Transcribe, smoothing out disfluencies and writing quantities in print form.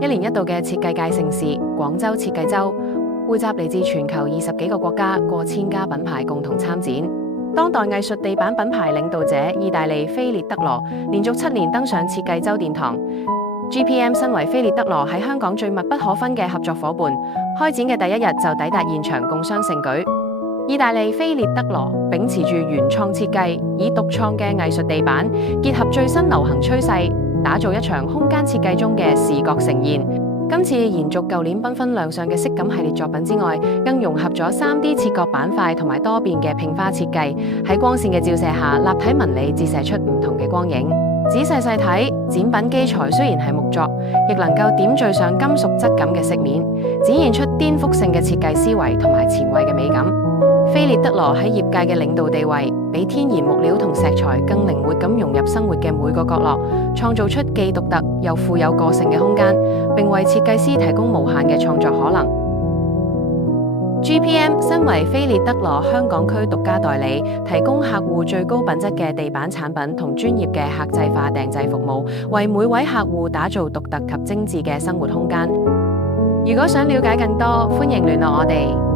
一年一度嘅設計界盛事廣州設計週，匯集嚟自全球20幾個國家過千家品牌共同參展。當代藝術地板品牌領導者意大利菲列德羅連續7年登上設計週殿堂。GPM 身為菲列德羅喺香港最密不可分嘅合作夥伴，開展嘅第一日就抵達現場共襄盛舉。意大利菲列德羅秉持住原創設計，以獨創嘅藝術地板結合最新流行趨勢，打造一場空間設計中嘅視覺盛宴。今次延續舊年繽紛亮相嘅色感系列作品之外，更融合咗3D 切割板塊同埋多變嘅拼花設計，喺光線嘅照射下，立體紋理折射出唔同嘅光影。仔細細睇，展品基材雖然係木作，亦能夠點綴上金屬質感嘅飾面，展現出顛覆性嘅設計思維同埋前衛嘅美感。菲列德羅喺業界嘅領導地位，比天然木料同石材更靈活咁融入生活嘅每個角落，創造出既獨特又富有個性嘅空間，並為設計師提供無限嘅創作可能。GPM 身為菲列德羅香港區獨家代理，提供客戶最高品質嘅地板產品同專業嘅客製化訂製服務，為每位客戶打造獨特及精緻嘅生活空間。如果想了解更多，歡迎聯絡我哋。